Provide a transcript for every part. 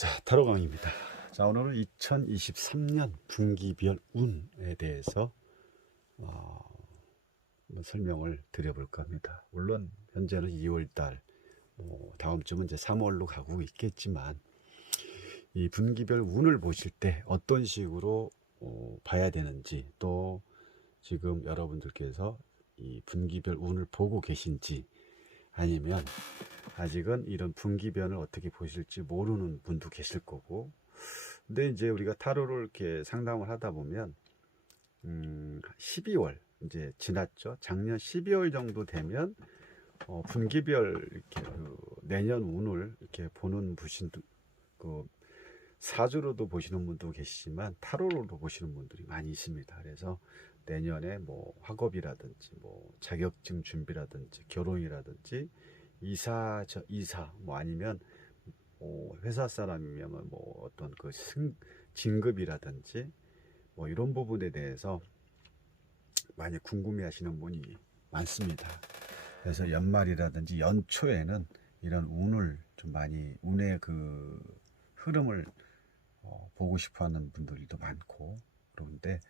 자, 타로 강의입니다. 자, 오늘은 2023년 분기별 운에 대해서 한번 설명을 드려볼까 합니다. 물론 현재는 2월달, 다음 주면 이제 3월로 가고 있겠지만, 이 분기별 운을 보실 때 어떤 식으로 봐야 되는지, 또 지금 여러분들께서 이 분기별 운을 보고 계신지, 아니면 아직은 이런 분기변을 어떻게 보실지 모르는 분도 계실 거고, 근데 이제 우리가 타로를 이렇게 상담을 하다 보면 12월 이제 지났죠. 작년 12월 정도 되면 분기별 이렇게 내년 운을 이렇게 보는 분도 그 사주로도 보시는 분도 계시지만 타로로도 보시는 분들이 많이 있습니다. 그래서 내년에 뭐 학업이라든지 뭐 자격증 준비라든지 결혼이라든지 이사 뭐 아니면 회사 사람이면 뭐 어떤 그 진급이라든지 뭐 이런 부분에 대해서 많이 궁금해 하시는 분이 많습니다. 그래서 연말이라든지 연초에는 이런 운을 좀 많이 운의 그 흐름을 보고 싶어 하는 분들도 많고, 그런데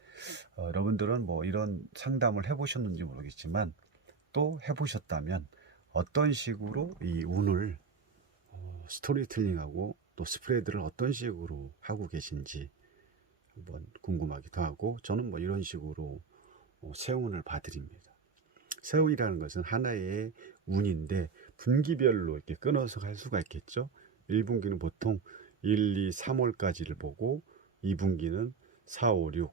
여러분들은 뭐 이런 상담을 해보셨는지 모르겠지만, 또 해보셨다면 어떤 식으로 이 운을 스토리텔링하고 또 스프레드를 어떤 식으로 하고 계신지 한번 궁금하기도 하고, 저는 뭐 이런 식으로 세운을 봐드립니다. 세운이라는 것은 하나의 운인데 분기별로 이렇게 끊어서 갈 수가 있겠죠. 1분기는 보통 1, 2, 3월까지를 보고, 2분기는 4, 5, 6,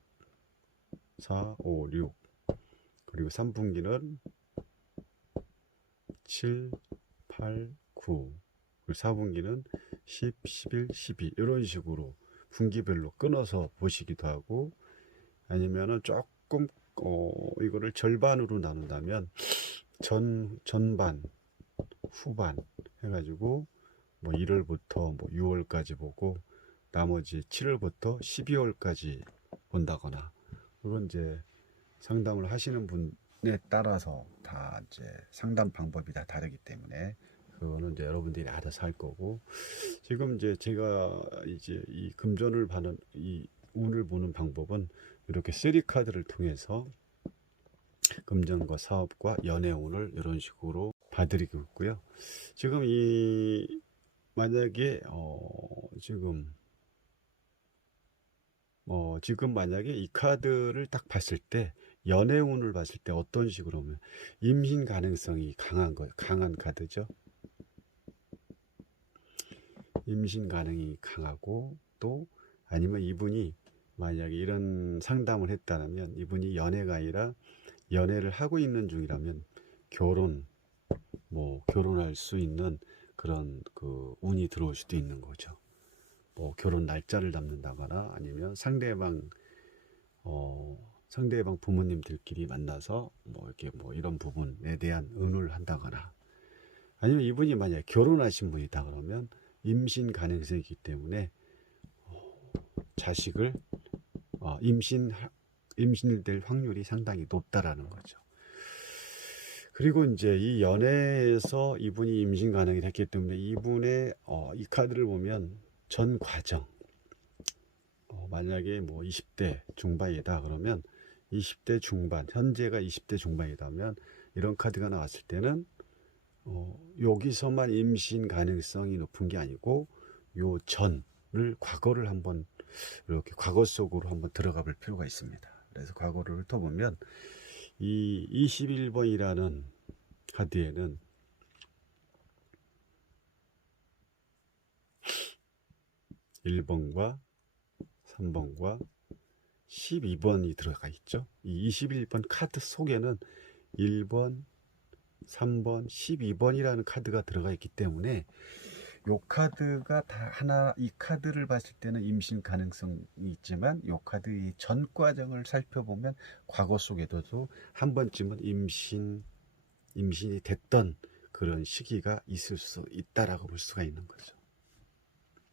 4, 5, 6, 그리고 3분기는 7, 8, 9, 그리고 4분기는 10, 11, 12 이런 식으로 분기별로 끊어서 보시기도 하고, 아니면은 조금 이거를 절반으로 나눈다면 전반, 후반 해가지고 뭐 1월부터 뭐 6월까지 보고 나머지 7월부터 12월까지 본다거나, 그건 이제 상담을 하시는 분에 따라서 다 이제 상담 방법이 다 다르기 때문에 그거는 이제 여러분들이 알아서 할 거고, 지금 이제 제가 이제 이 금전을 받는 이 운을 보는 방법은 이렇게 쓰리 카드를 통해서 금전과 사업과 연애 운을 이런 식으로 봐드리고 있고요. 지금 이 만약에 지금 만약에 이 카드를 딱 봤을 때 연애 운을 봤을 때 어떤 식으로 보면 임신 가능성이 강한 카드죠. 임신 가능이 강하고, 또 아니면 이분이 만약에 이런 상담을 했다면 이분이 연애가 아니라 연애를 하고 있는 중이라면 결혼할 수 있는 그런 그 운이 들어올 수도 있는 거죠. 뭐 결혼 날짜를 잡는다거나, 아니면 상대방 부모님들끼리 만나서 뭐 이렇게 뭐 이런 부분에 대한 의논을 한다거나, 아니면 이분이 만약에 결혼하신 분이다 그러면 임신 가능성이 있기 때문에 자식을 임신될 확률이 상당히 높다라는 거죠. 그리고 이제 이 연애에서 이분이 임신 가능이 됐기 때문에 이분의 이 카드를 보면 전 과정, 만약에 뭐 20대 중반이다 그러면 20대 중반, 현재가 20대 중반이라면 이런 카드가 나왔을 때는 여기서만 임신 가능성이 높은 게 아니고 요 전을 과거를 한번 이렇게 과거 속으로 한번 들어가 볼 필요가 있습니다. 그래서 과거를 훑어보면 이 21번이라는 카드에는 1번과 3번과 12번이 들어가 있죠. 이 21번 카드 속에는 1번, 3번, 12번이라는 카드가 들어가 있기 때문에 요 카드가 다 하나, 이 카드를 봤을 때는 임신 가능성이 있지만 요 카드의 전 과정을 살펴보면 과거 속에도 한 번쯤은 임신이 됐던 그런 시기가 있을 수 있다라고 볼 수가 있는 거죠.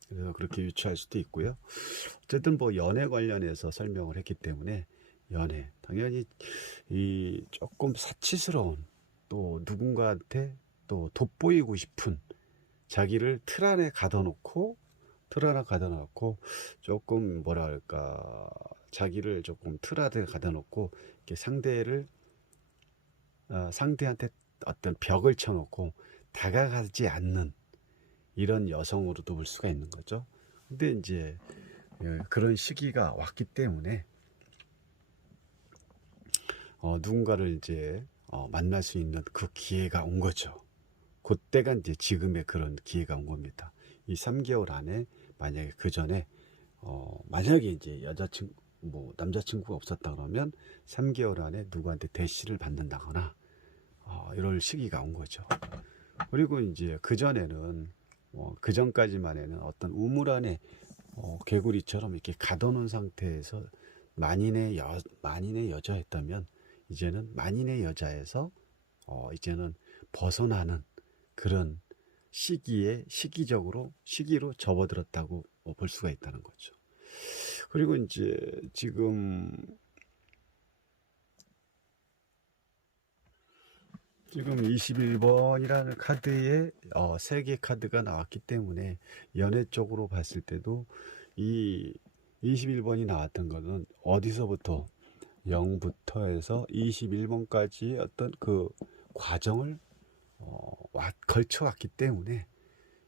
그래서 그렇게 유추할 수도 있고요. 어쨌든 뭐 연애 관련해서 설명을 했기 때문에 연애 당연히 이 조금 사치스러운, 또 누군가한테 또 돋보이고 싶은, 자기를 틀 안에 가둬놓고 틀 하나 가다 놓고 조금 뭐랄까 자기를 조금 틀 안에 가다 놓고 이렇게 상대한테 어떤 벽을 쳐놓고 다가가지 않는 이런 여성으로도 볼 수가 있는 거죠. 근데 이제 그런 시기가 왔기 때문에 누군가를 이제 만날 수 있는 그 기회가 온 거죠. 그때가 이제 지금의 그런 기회가 온 겁니다. 이 3개월 안에 만약에 그 전에 만약에 이제 남자친구가 없었다 그러면 3개월 안에 누구한테 대시를 받는다거나 이럴 시기가 온 거죠. 그리고 이제 그 전에는 그 전까지만 해는 어떤 우물 안에 개구리처럼 이렇게 가둬놓은 상태에서 만인의 여자였다면 이제는 만인의 여자에서 이제는 벗어나는 그런 시기로 접어들었다고 볼 수가 있다는 거죠. 그리고 이제 지금 21번이라는 카드에 3개 카드가 나왔기 때문에 연애 쪽으로 봤을 때도 이 21번이 나왔던 것은 어디서부터 0부터 해서 21번까지 어떤 그 과정을 걸쳐왔기 때문에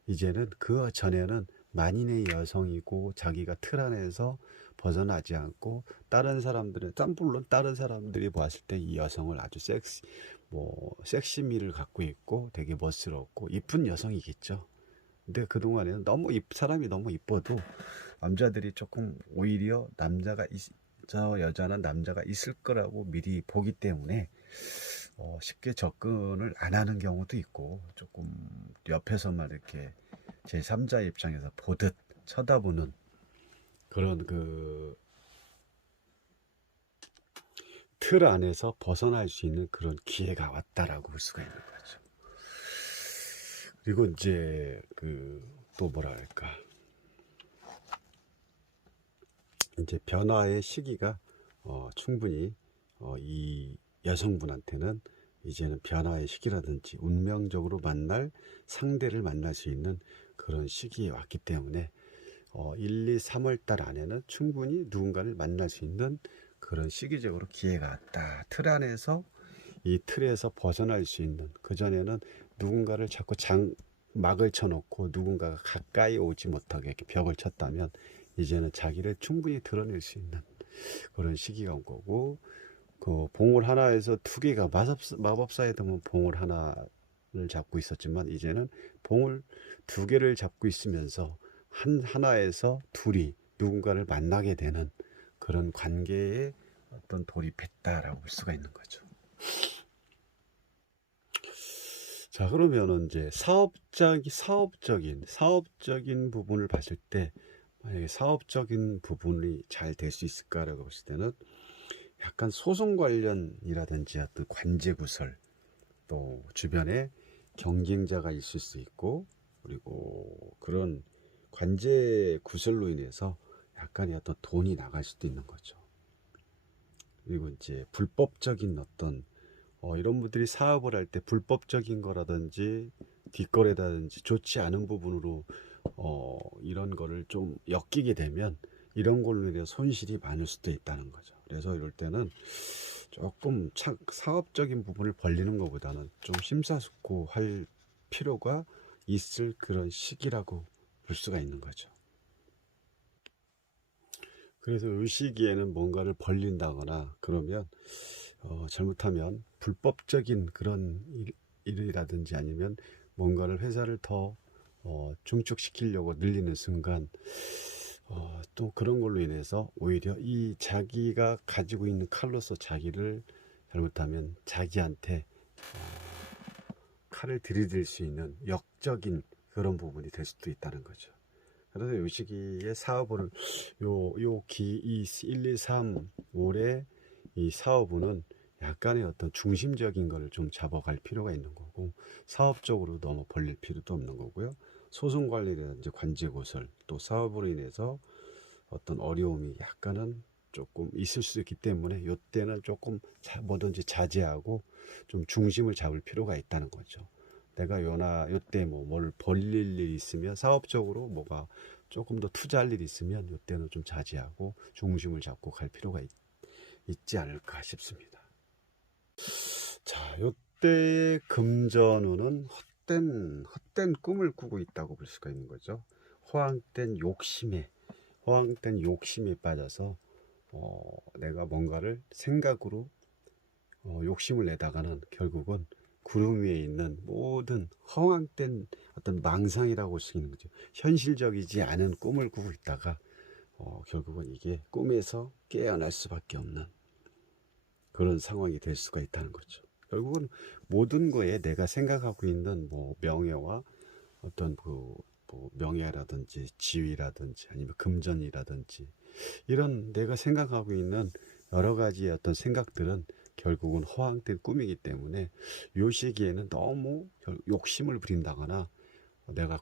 이제는 그 전에는 만인의 여성이고 자기가 틀 안에서 벗어나지 않고 물론 다른 사람들이 보았을 때 이 여성을 아주 섹시미를 갖고 있고 되게 멋스럽고 이쁜 여성이겠죠. 근데 그동안에는 사람이 너무 이뻐도 남자들이 조금 오히려 저 여자는 남자가 있을 거라고 미리 보기 때문에 쉽게 접근을 안 하는 경우도 있고 조금 옆에서만 이렇게 제3자 입장에서 보듯 쳐다보는 그런 그 틀 안에서 벗어날 수 있는 그런 기회가 왔다라고 볼 수가 있는 거죠. 그리고 이제 또 뭐랄까 이제 변화의 시기가 충분히 이 여성분한테는 이제는 변화의 시기라든지 운명적으로 만날 상대를 만날 수 있는 그런 시기에 왔기 때문에 1, 2, 3월 달 안에는 충분히 누군가를 만날 수 있는 그런 시기적으로 기회가 왔다. 틀 안에서 이 틀에서 벗어날 수 있는, 그전에는 누군가를 자꾸 막을 쳐놓고 누군가가 가까이 오지 못하게 이렇게 벽을 쳤다면 이제는 자기를 충분히 드러낼 수 있는 그런 시기가 온 거고, 그 봉을 하나에서 2개가 마법사에 되면 봉을 하나를 잡고 있었지만 이제는 봉을 2개를 잡고 있으면서 하나에서 둘이 누군가를 만나게 되는 그런 관계에 어떤 돌입했다라고 볼 수가 있는 거죠. 자, 그러면은 이제 사업적인 부분을 봤을 때 만약에 사업적인 부분이 잘 될 수 있을까라고 봤을 때는 약간 소송 관련이라든지 어떤 관제 구설, 또 주변에 경쟁자가 있을 수 있고, 그리고 그런 관제 구설로 인해서 약간의 어떤 돈이 나갈 수도 있는 거죠. 그리고 이제 불법적인 어떤 이런 분들이 사업을 할 때 불법적인 거라든지 뒷거래라든지 좋지 않은 부분으로 이런 거를 좀 엮이게 되면 이런 걸로 인해 손실이 많을 수도 있다는 거죠. 그래서 이럴 때는 조금 사업적인 부분을 벌리는 것보다는 좀 심사숙고할 필요가 있을 그런 시기라고 볼 수가 있는 거죠. 그래서 이 시기에는 뭔가를 벌린다거나 그러면 잘못하면 불법적인 그런 일이라든지 아니면 뭔가를 회사를 더 중축시키려고 늘리는 순간 또 그런 걸로 인해서 오히려 이 자기가 가지고 있는 칼로서 자기를 잘못하면 자기한테 칼을 들이댈 수 있는 역적인 그런 부분이 될 수도 있다는 거죠. 그래서 이 시기에 사업을 이 1, 2, 3, 5의 이 사업은 약간의 어떤 중심적인 거를 좀 잡아갈 필요가 있는 거고, 사업적으로 너무 벌릴 필요도 없는 거고요. 소송 관리라든지 관제 고설, 또 사업으로 인해서 어떤 어려움이 약간은 조금 있을 수 있기 때문에 이때는 조금 뭐든지 자제하고 좀 중심을 잡을 필요가 있다는 거죠. 내가 요때 뭘 벌릴 일이 있으면 사업적으로 뭐가 조금 더 투자할 일이 있으면 요때는 좀 자제하고 중심을 잡고 갈 필요가 있지 않을까 싶습니다. 자, 요때의 금전운은 헛된 꿈을 꾸고 있다고 볼 수가 있는 거죠. 허황된 욕심에 빠져서 내가 뭔가를 생각으로 욕심을 내다가는 결국은 구름 위에 있는 모든 허황된 어떤 망상이라고 할 수 있는 거죠. 현실적이지 않은 꿈을 꾸고 있다가 결국은 이게 꿈에서 깨어날 수밖에 없는 그런 상황이 될 수가 있다는 거죠. 결국은 모든 거에 내가 생각하고 있는 명예와 어떤 명예라든지 지위라든지 아니면 금전이라든지 이런 내가 생각하고 있는 여러 가지의 어떤 생각들은 결국은 허황된 꿈이기 때문에 요 시기에는 너무 욕심을 부린다거나 내가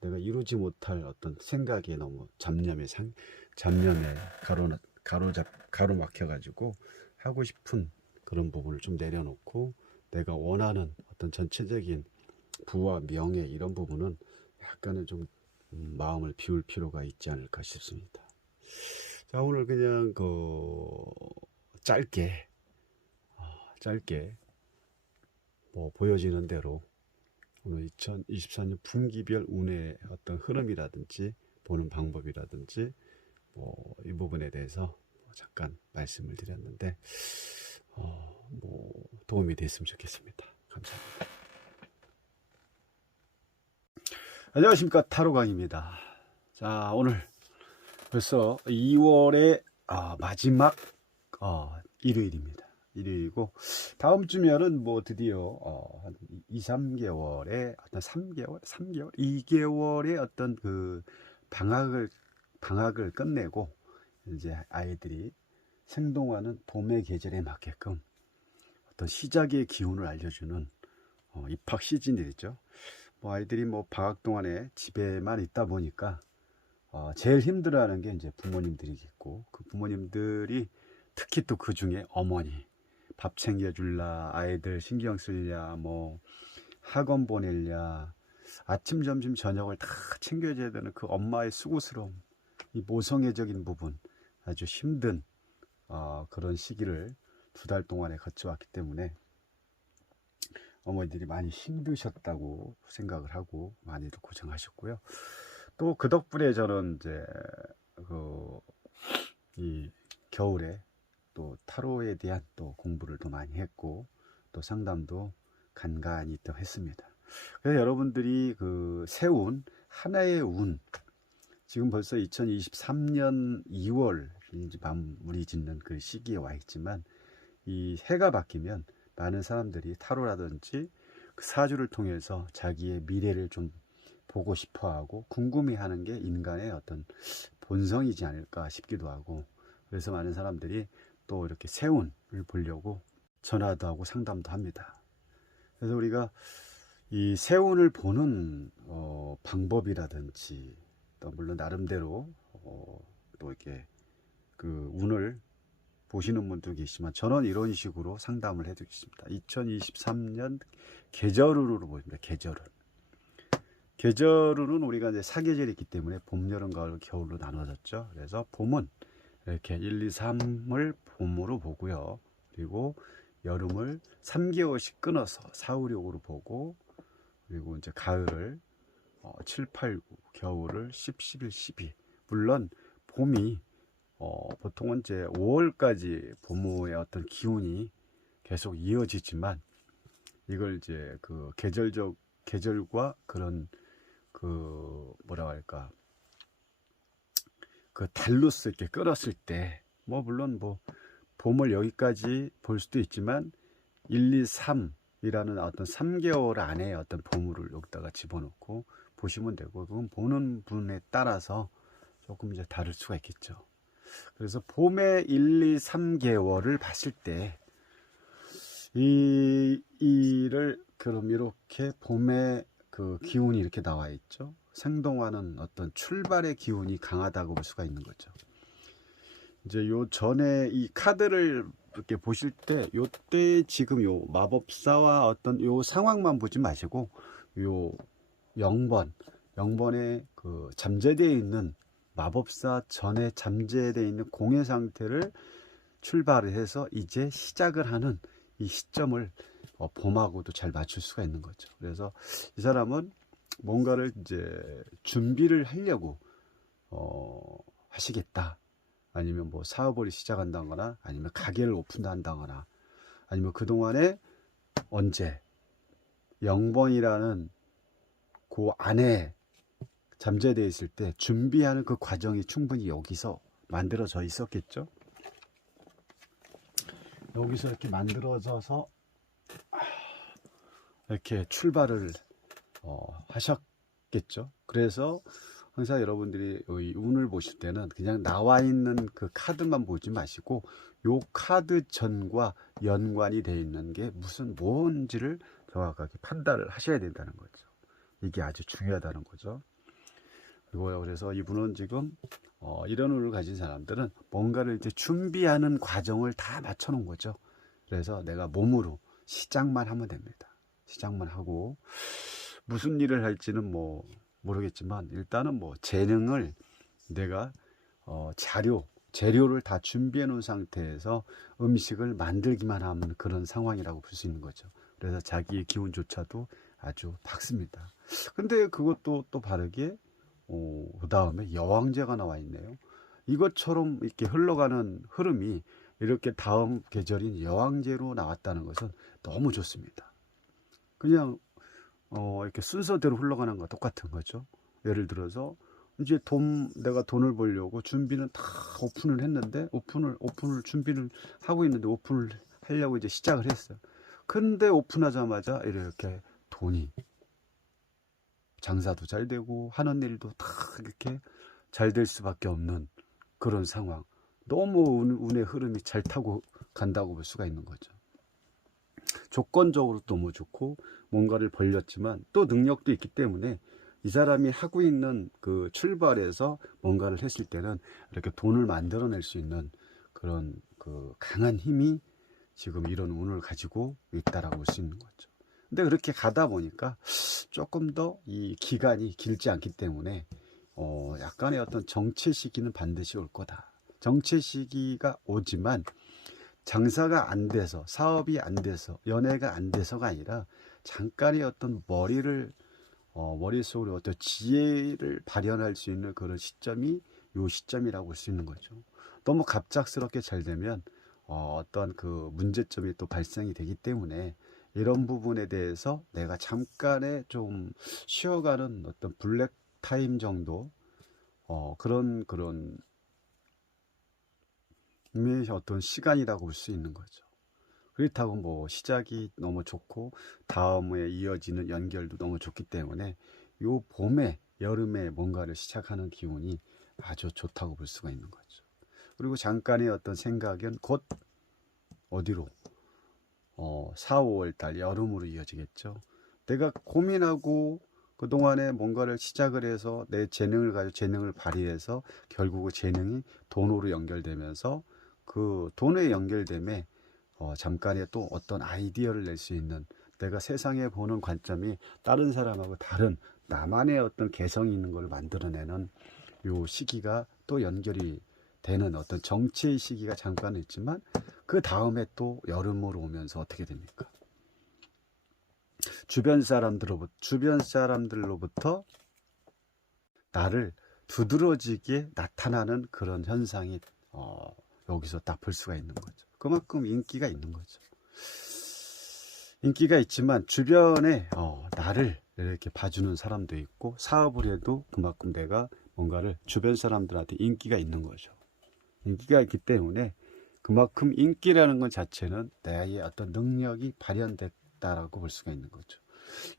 내가 이루지 못할 어떤 생각에 너무 잡념에 가로막혀 가지고 하고 싶은 그런 부분을 좀 내려놓고 내가 원하는 어떤 전체적인 부와 명예 이런 부분은 약간은 좀 마음을 비울 필요가 있지 않을까 싶습니다. 자, 오늘 그냥 짧게 보여지는 대로 오늘 2024년 분기별 운의 어떤 흐름이라든지 보는 방법이라든지 이 부분에 대해서 잠깐 말씀을 드렸는데 도움이 됐으면 좋겠습니다. 감사합니다. 안녕하십니까, 타로강입니다. 자, 오늘 벌써 2월의 마지막 일요일입니다. 일요일이고 다음 주면은 드디어 한 2-3개월의 어떤 2개월의 어떤 그 방학을 끝내고 이제 아이들이 생동하는 봄의 계절에 맞게끔 어떤 시작의 기운을 알려주는 입학 시즌이죠. 아이들이 방학 동안에 집에만 있다 보니까 제일 힘들어하는 게 이제 부모님들이겠고, 그 부모님들이 특히 또 그 중에 어머니 밥 챙겨줄라, 아이들 신경 쓸랴, 학원 보낼랴, 아침 점심 저녁을 다 챙겨줘야 되는 그 엄마의 수고스러움, 이 모성애적인 부분, 아주 힘든 그런 시기를 2달 동안에 거쳐왔기 때문에 어머니들이 많이 힘드셨다고 생각을 하고 많이들 고생하셨고요. 또 그 덕분에 저는 이제 이 겨울에 또 타로에 대한 또 공부를 더 많이 했고 또 상담도 간간히 또 했습니다. 그래서 여러분들이 세운 하나의 운, 지금 벌써 2023년 2월 이제 마무리 짓는 그 시기에 와 있지만 이 해가 바뀌면 많은 사람들이 타로라든지 그 사주를 통해서 자기의 미래를 좀 보고 싶어하고 궁금해하는 게 인간의 어떤 본성이지 않을까 싶기도 하고, 그래서 많은 사람들이 또 이렇게 세운을 보려고 전화도 하고 상담도 합니다. 그래서 우리가 이 세운을 보는 방법이라든지 또 물론 나름대로 또 이렇게 그 운을 보시는 분도 계시지만 저는 이런 식으로 상담을 해드리겠습니다. 2023년 계절운으로 보입니다. 계절운은 우리가 이제 사계절이 있기 때문에 봄, 여름, 가을, 겨울로 나눠졌죠. 그래서 봄은 이렇게 1, 2, 3을 봄으로 보고요. 그리고 여름을 3개월씩 끊어서 4, 5, 6으로 보고, 그리고 이제 가을을 7, 8, 9, 겨울을 10, 11, 12. 물론 봄이 보통은 이제 5월까지 봄의 어떤 기운이 계속 이어지지만 이걸 이제 그 계절과 그런 그 달로서 이렇게 끌었을 때 물론 봄을 여기까지 볼 수도 있지만 1, 2, 3이라는 어떤 3개월 안에 어떤 봄을 여기다가 집어넣고 보시면 되고, 그건 보는 분에 따라서 조금 이제 다를 수가 있겠죠. 그래서 봄의 1, 2, 3개월을 봤을 때 이를 그럼 이렇게 봄의 그 기운이 이렇게 나와 있죠. 생동하는 어떤 출발의 기운이 강하다고 볼 수가 있는 거죠. 이제 요 전에 이 카드를 이렇게 보실 때 요때 지금 요 마법사와 어떤 요 상황만 보지 마시고 요 0번에 그 잠재되어 있는 마법사 전에 잠재되어 있는 공의 상태를 출발을 해서 이제 시작을 하는 이 시점을 봄하고도 잘 맞출 수가 있는 거죠. 그래서 이 사람은 뭔가를 이제 준비를 하려고 하시겠다. 아니면 뭐 사업을 시작한다거나 아니면 가게를 오픈한다거나 아니면 그동안에 언제 0번이라는 그 안에 잠재되어 있을 때 준비하는 그 과정이 충분히 여기서 만들어져 있었겠죠. 여기서 이렇게 만들어져서 이렇게 출발을 하셨겠죠. 그래서 항상 여러분들이 이 운을 보실 때는 그냥 나와 있는 그 카드만 보지 마시고 요 카드 전과 연관이 되어 있는 게 뭔지를 정확하게 판단을 하셔야 된다는 거죠. 이게 아주 중요하다는 거죠. 그래서 이분은 지금 이런 운을 가진 사람들은 뭔가를 이제 준비하는 과정을 다 맞춰 놓은 거죠. 그래서 내가 몸으로 시작만 하면 됩니다. 시작만 하고 무슨 일을 할지는 뭐 모르겠지만 일단은 뭐 재능을 내가 재료를 다 준비해 놓은 상태에서 음식을 만들기만 하면 그런 상황이라고 볼 수 있는 거죠. 그래서 자기의 기운조차도 아주 밝습니다. 근데 그것도 또 다르게 그 다음에 여왕제가 나와 있네요. 이것처럼 이렇게 흘러가는 흐름이 이렇게 다음 계절인 여왕제로 나왔다는 것은 너무 좋습니다. 그냥 이렇게 순서대로 흘러가는 거 똑같은 거죠. 예를 들어서 이제 내가 돈을 벌려고 준비는 다 오픈을 했는데 오픈을 준비를 하고 있는데 오픈을 하려고 이제 시작을 했어요. 근데 오픈하자마자 이렇게 돈이 장사도 잘 되고 하는 일도 다 이렇게 잘 될 수밖에 없는 그런 상황. 너무 운의 흐름이 잘 타고 간다고 볼 수가 있는 거죠. 조건적으로 너무 좋고 뭔가를 벌렸지만 또 능력도 있기 때문에 이 사람이 하고 있는 그 출발에서 뭔가를 했을 때는 이렇게 돈을 만들어낼 수 있는 그런 그 강한 힘이 지금 이런 운을 가지고 있다라고 볼 수 있는 거죠. 근데 그렇게 가다 보니까 조금 더 이 기간이 길지 않기 때문에 약간의 어떤 정체 시기는 반드시 올 거다. 정체 시기가 오지만 장사가 안 돼서, 사업이 안 돼서, 연애가 안 돼서가 아니라 잠깐의 어떤 머릿속으로 어떤 지혜를 발현할 수 있는 그런 시점이 요 시점이라고 볼 수 있는 거죠. 너무 갑작스럽게 잘 되면 어떤 그 문제점이 또 발생이 되기 때문에 이런 부분에 대해서 내가 잠깐의 좀 쉬어가는 어떤 블랙 타임 정도 그런 어떤 시간이라고 볼 수 있는 거죠. 그렇다고 뭐 시작이 너무 좋고 다음에 이어지는 연결도 너무 좋기 때문에 요 봄에 여름에 뭔가를 시작하는 기운이 아주 좋다고 볼 수가 있는 거죠. 그리고 잠깐의 어떤 생각은 곧 어디로 4, 5월 달 여름으로 이어지겠죠. 내가 고민하고 그동안에 뭔가를 시작을 해서 내 재능을 가지고 재능을 발휘해서 결국 그 재능이 돈으로 연결되면서 그 돈에 연결됨에 잠깐의 또 어떤 아이디어를 낼 수 있는 내가 세상에 보는 관점이 다른 사람하고 다른 나만의 어떤 개성이 있는 걸 만들어내는 요 시기가 또 연결이 되는 어떤 정체의 시기가 잠깐 있지만 그 다음에 또 여름으로 오면서 어떻게 됩니까? 주변 사람들로부터 나를 두드러지게 나타나는 그런 현상이 여기서 딱 볼 수가 있는 거죠. 그만큼 인기가 있는 거죠. 인기가 있지만 주변에 나를 이렇게 봐주는 사람도 있고 사업을 해도 그만큼 내가 뭔가를 주변 사람들한테 인기가 있는 거죠. 인기가 있기 때문에 그만큼 인기라는 것 자체는 나의 어떤 능력이 발현됐다라고 볼 수가 있는 거죠.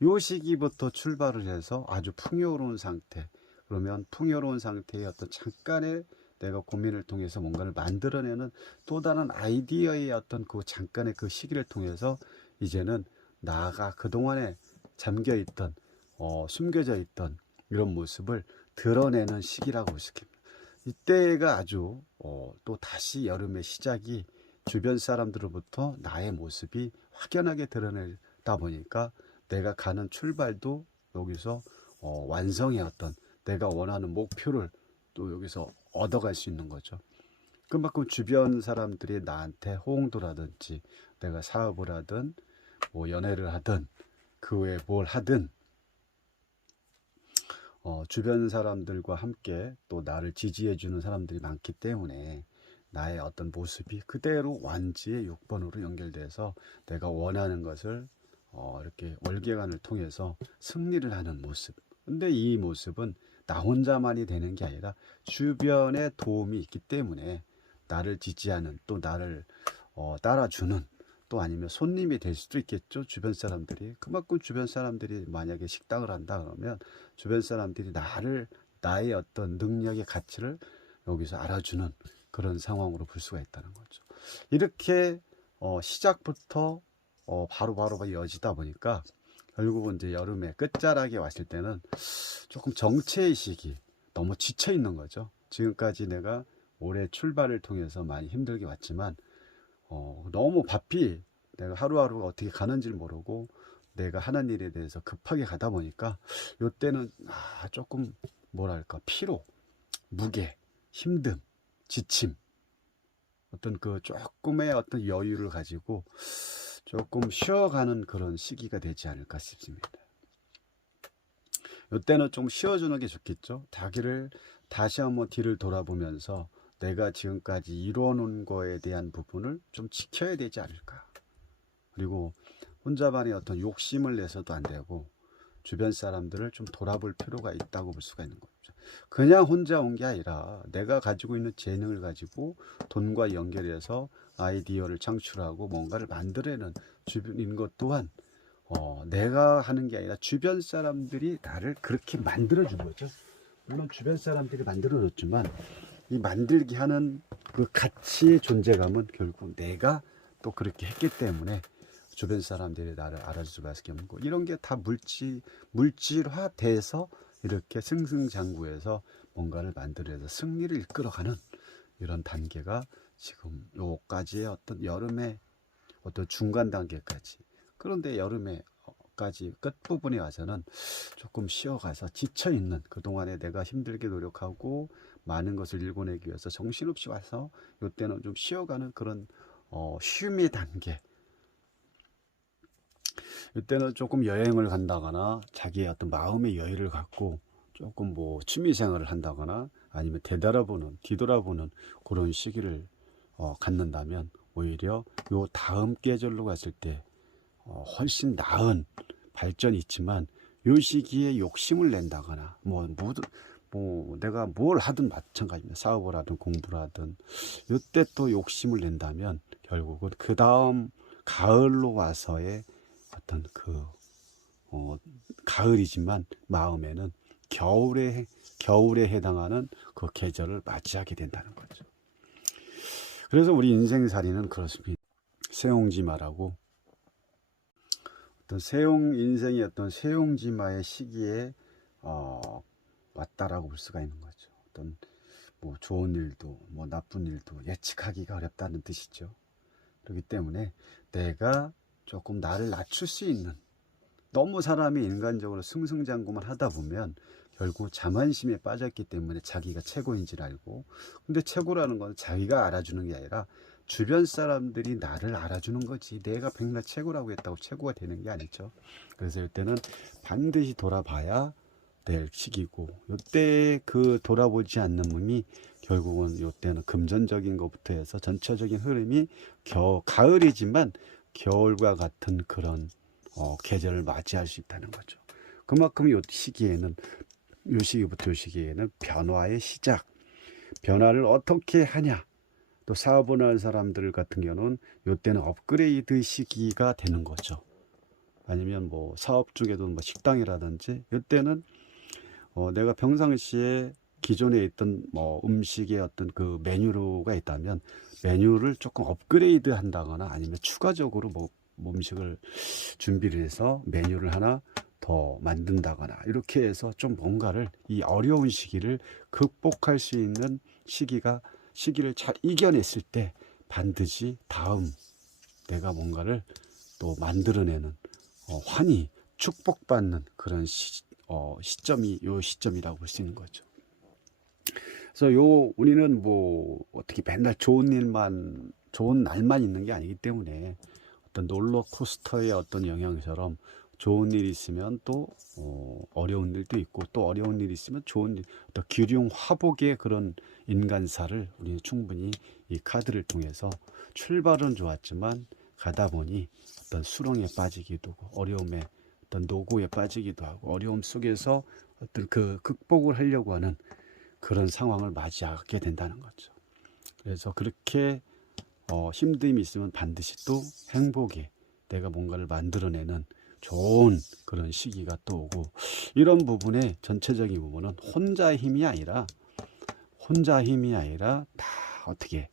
요 시기부터 출발을 해서 아주 풍요로운 상태, 그러면 풍요로운 상태의 어떤 잠깐의 내가 고민을 통해서 뭔가를 만들어내는 또 다른 아이디어의 어떤 그 잠깐의 그 시기를 통해서 이제는 나가 그동안에 잠겨있던 숨겨져 있던 이런 모습을 드러내는 시기라고 볼 수 있습니다. 이때가 아주 또 다시 여름의 시작이 주변 사람들로부터 나의 모습이 확연하게 드러내다 보니까 내가 가는 출발도 여기서 완성의 어떤 내가 원하는 목표를 또 여기서 얻어갈 수 있는 거죠. 그만큼 주변 사람들이 나한테 호응도라든지 내가 사업을 하든 뭐 연애를 하든 그 외에 뭘 하든 주변 사람들과 함께 또 나를 지지해 주는 사람들이 많기 때문에 나의 어떤 모습이 그대로 완지의 6번으로 연결돼서 내가 원하는 것을 이렇게 월계관을 통해서 승리를 하는 모습. 근데 이 모습은 나 혼자만이 되는 게 아니라 주변에 도움이 있기 때문에 나를 지지하는 또 나를 따라주는 또 아니면 손님이 될 수도 있겠죠. 주변 사람들이. 그만큼 주변 사람들이 만약에 식당을 한다 그러면 주변 사람들이 나의 어떤 능력의 가치를 여기서 알아주는 그런 상황으로 볼 수가 있다는 거죠. 이렇게 시작부터 바로바로 이어지다 보니까 결국은 이제 여름에 끝자락에 왔을 때는 조금 정체의 시기, 너무 지쳐 있는 거죠. 지금까지 내가 올해 출발을 통해서 많이 힘들게 왔지만 너무 바삐 내가 하루하루가 어떻게 가는지를 모르고 내가 하는 일에 대해서 급하게 가다 보니까 이때는 조금 뭐랄까 피로, 무게, 힘듦, 지침 어떤 그 조금의 어떤 여유를 가지고 조금 쉬어가는 그런 시기가 되지 않을까 싶습니다. 이때는 좀 쉬어주는 게 좋겠죠. 자기를 다시 한번 뒤를 돌아보면서 내가 지금까지 이루어놓은 거에 대한 부분을 좀 지켜야 되지 않을까. 그리고 혼자만의 어떤 욕심을 내서도 안 되고 주변 사람들을 좀 돌아볼 필요가 있다고 볼 수가 있는 거죠. 그냥 혼자 온 게 아니라 내가 가지고 있는 재능을 가지고 돈과 연결해서 아이디어를 창출하고 뭔가를 만들어내는 주변인 것 또한 내가 하는 게 아니라 주변 사람들이 나를 그렇게 만들어준 거죠. 물론 주변 사람들이 만들어줬지만 이 만들게 하는 그 가치의 존재감은 결국 내가 또 그렇게 했기 때문에 주변 사람들이 나를 알아줄 수밖에 없는 거. 이런 게 다 물질화돼서 이렇게 승승장구해서 뭔가를 만들어서 승리를 이끌어가는 이런 단계가 지금 요까지의 어떤 여름의 어떤 중간 단계까지. 그런데 여름에까지 끝부분에 와서는 조금 쉬어가서 지쳐있는 그동안에 내가 힘들게 노력하고 많은 것을 일궈내기 위해서 정신없이 와서 이때는 좀 쉬어가는 그런 쉼의 단계. 이때는 조금 여행을 간다거나 자기의 어떤 마음의 여유를 갖고 조금 뭐 취미생활을 한다거나 아니면 뒤돌아보는 그런 시기를 갖는다면 오히려 요 다음 계절로 갔을 때 훨씬 나은 발전이 있지만 요 시기에 욕심을 낸다거나 뭐 내가 뭘 하든 마찬가지입니다. 사업을 하든 공부를 하든 이때 또 욕심을 낸다면 결국은 그 다음 가을로 와서의 어떤 가을이지만 마음에는 겨울에 해당하는 그 계절을 맞이하게 된다는 거죠. 그래서 우리 인생살이는 그렇습니다. 세옹지마라고 어떤 인생의 어떤 세옹지마의 시기에 왔다라고 볼 수가 있는 거죠. 어떤 뭐 좋은 일도 뭐 나쁜 일도 예측하기가 어렵다는 뜻이죠. 그렇기 때문에 내가 조금 나를 낮출 수 있는 너무 사람이 인간적으로 승승장구만 하다 보면 결국 자만심에 빠졌기 때문에 자기가 최고인 줄 알고 근데 최고라는 건 자기가 알아주는 게 아니라 주변 사람들이 나를 알아주는 거지 내가 백날 최고라고 했다고 최고가 되는 게 아니죠. 그래서 이때는 반드시 돌아봐야 될 시기고 이때 그 돌아보지 않는 몸이 결국은 이때는 금전적인 것부터 해서 전체적인 흐름이 가을이지만 겨울과 같은 그런 계절을 맞이할 수 있다는 거죠. 그만큼 이 시기에는 이 시기부터 이 시기에는 변화의 시작, 변화를 어떻게 하냐. 또 사업을 하는 사람들 같은 경우는 이때는 업그레이드 시기가 되는 거죠. 아니면 뭐 사업 중에도 뭐 식당이라든지 이때는 내가 평상시에 기존에 있던 뭐 음식의 어떤 그 메뉴가 있다면 메뉴를 조금 업그레이드 한다거나 아니면 추가적으로 뭐 음식을 준비를 해서 메뉴를 하나 더 만든다거나 이렇게 해서 좀 뭔가를 이 어려운 시기를 극복할 수 있는 시기를 잘 이겨냈을 때 반드시 다음 내가 뭔가를 또 만들어내는 환희, 축복받는 그런 시점이 요 시점이라고 볼 수 있는 거죠. 그래서 우리는 뭐 어떻게 맨날 좋은 날만 있는 게 아니기 때문에 어떤 롤러코스터의 어떤 영향처럼 좋은 일이 있으면 또 어려운 일도 있고, 또 어려운 일이 있으면 좋은 일, 어떤 기륭 화복의 그런 인간사를 우리는 충분히 이 카드를 통해서, 출발은 좋았지만 가다 보니 어떤 수렁에 빠지기도 하고 어려움에 어떤 노고에 빠지기도 하고 어려움 속에서 어떤 그 극복을 하려고 하는 그런 상황을 맞이하게 된다는 거죠. 그래서 그렇게 힘듦이 있으면 반드시 또 행복에 내가 뭔가를 만들어내는 좋은 그런 시기가 또 오고, 이런 부분의 전체적인 부분은 혼자의 힘이 아니라 다 어떻게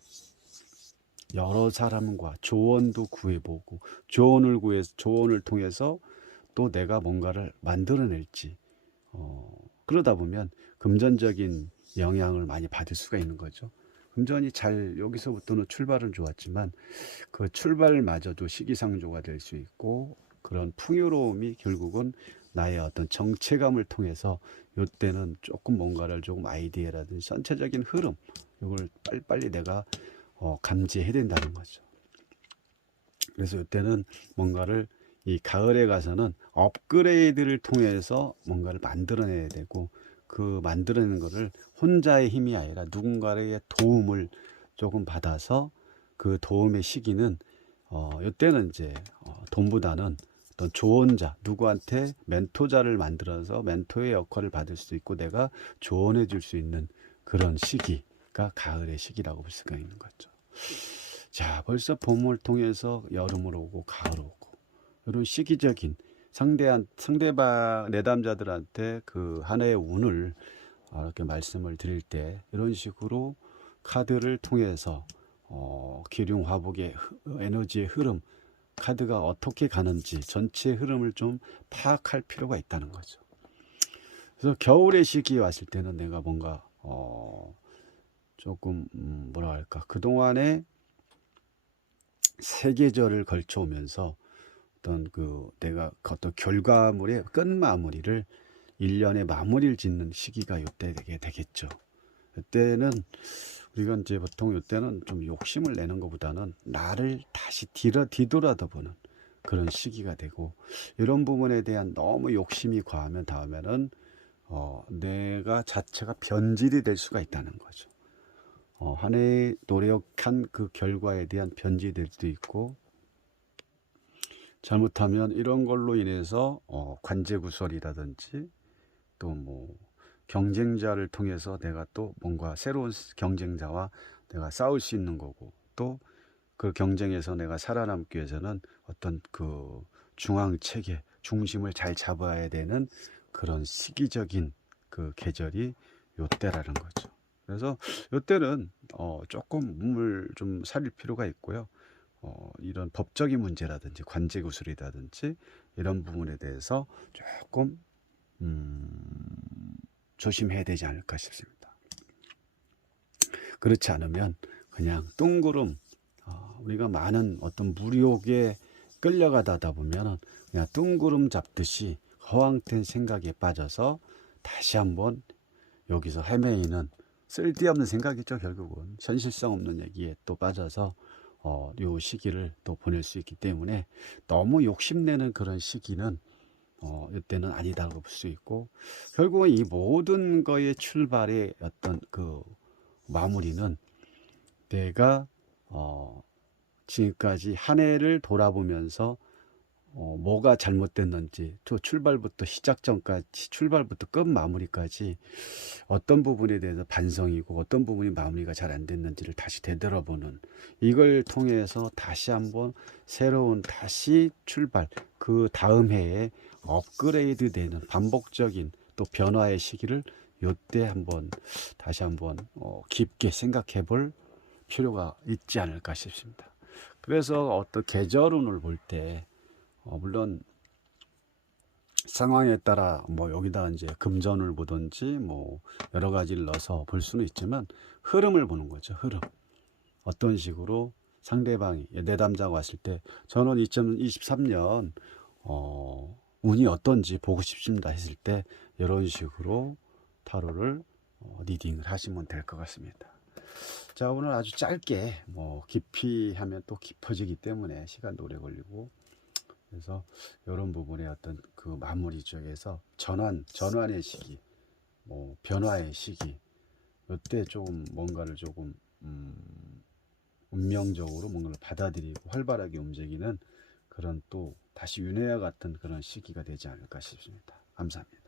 여러 사람과 조언도 구해보고, 조언을 통해서 또 내가 뭔가를 만들어낼지, 그러다 보면 금전적인 영향을 많이 받을 수가 있는 거죠. 금전이 여기서부터는 출발은 좋았지만 그 출발마저도 시기상조가 될 수 있고, 그런 풍요로움이 결국은 나의 어떤 정체감을 통해서 이때는 조금 뭔가를 조금 아이디어라든지 전체적인 흐름, 이걸 빨리빨리 내가 감지해야 된다는 거죠. 그래서 이때는 뭔가를 이 가을에 가서는 업그레이드를 통해서 뭔가를 만들어내야 되고, 그 만들어내는 거를 혼자의 힘이 아니라 누군가의 도움을 조금 받아서, 그 도움의 시기는 이때는 이제 돈보다는 어떤 조언자, 누구한테 멘토자를 만들어서 멘토의 역할을 받을 수 있고 내가 조언해 줄 수 있는 그런 시기가 가을의 시기라고 볼 수가 있는 거죠. 자, 벌써 봄을 통해서 여름으로 오고 가을 오고, 이런 시기적인 상대방 내담자들한테 그 한 해의 운을 이렇게 말씀을 드릴 때, 이런 식으로 카드를 통해서 기륭 화복의 에너지의 흐름, 카드가 어떻게 가는지 전체 흐름을 좀 파악할 필요가 있다는 거죠. 그래서 겨울의 시기에 왔을 때는 내가 뭔가 조금 뭐라 할까, 그동안에 세 계절을 걸쳐 오면서 내가 어떤 결과물의 끝마무리를, 1년의 마무리를 짓는 시기가 이때 되겠죠. 이때는 우리가 이제 보통 이때는 좀 욕심을 내는 것보다는 나를 다시 뒤돌아보는 그런 시기가 되고, 이런 부분에 대한 너무 욕심이 과하면 다음에는 내가 자체가 변질이 될 수가 있다는 거죠. 한 해에 노력한 그 결과에 대한 변질될 수도 있고, 잘못하면 이런 걸로 인해서 관제구설이라든지 또 뭐 경쟁자를 통해서 내가 또 뭔가 새로운 경쟁자와 내가 싸울 수 있는 거고, 또 그 경쟁에서 내가 살아남기 위해서는 어떤 그 중앙 체계 중심을 잘 잡아야 되는 그런 시기적인 그 계절이 요때라는 거죠. 그래서 요때는 조금 몸을 좀 살릴 필요가 있고요. 이런 법적인 문제라든지 관제구설이라든지 이런 부분에 대해서 조금 조심해야 되지 않을까 싶습니다. 그렇지 않으면 그냥 뜬구름, 우리가 많은 어떤 무력에 끌려가다 보면 그냥 뜬구름 잡듯이 허황된 생각에 빠져서 다시 한번 여기서 헤매이는 쓸데없는 생각이죠. 결국은 현실성 없는 얘기에 또 빠져서 요 시기를 또 보낼 수 있기 때문에, 너무 욕심내는 그런 시기는 이때는 아니다고 볼 수 있고, 결국은 이 모든 거의 출발의 어떤 그 마무리는 내가 지금까지 한 해를 돌아보면서 뭐가 잘못됐는지, 또 출발부터 끝 마무리까지 어떤 부분에 대해서 반성이고 어떤 부분이 마무리가 잘 안 됐는지를 다시 되돌아보는, 이걸 통해서 다시 한번 새로운 다시 출발, 그 다음 해에 업그레이드 되는 반복적인 또 변화의 시기를 요때 다시 한번 깊게 생각해 볼 필요가 있지 않을까 싶습니다. 그래서 어떤 계절운을 볼 때 물론 상황에 따라 뭐 여기다 이제 금전을 보든지 뭐 여러 가지를 넣어서 볼 수는 있지만, 흐름을 보는 거죠. 흐름. 어떤 식으로 상대방이 내담자가 왔을 때 저는 2023년 운이 어떤지 보고 싶습니다 했을 때 이런 식으로 타로를 리딩을 하시면 될 것 같습니다. 자, 오늘 아주 짧게 뭐 깊이 하면 또 깊어지기 때문에 시간도 오래 걸리고, 그래서 이런 부분의 어떤 그 마무리 쪽에서 전환의 시기, 뭐 변화의 시기, 이때 조금 뭔가를 조금 운명적으로 뭔가를 받아들이고 활발하게 움직이는 그런 또 다시 윤회와 같은 그런 시기가 되지 않을까 싶습니다. 감사합니다.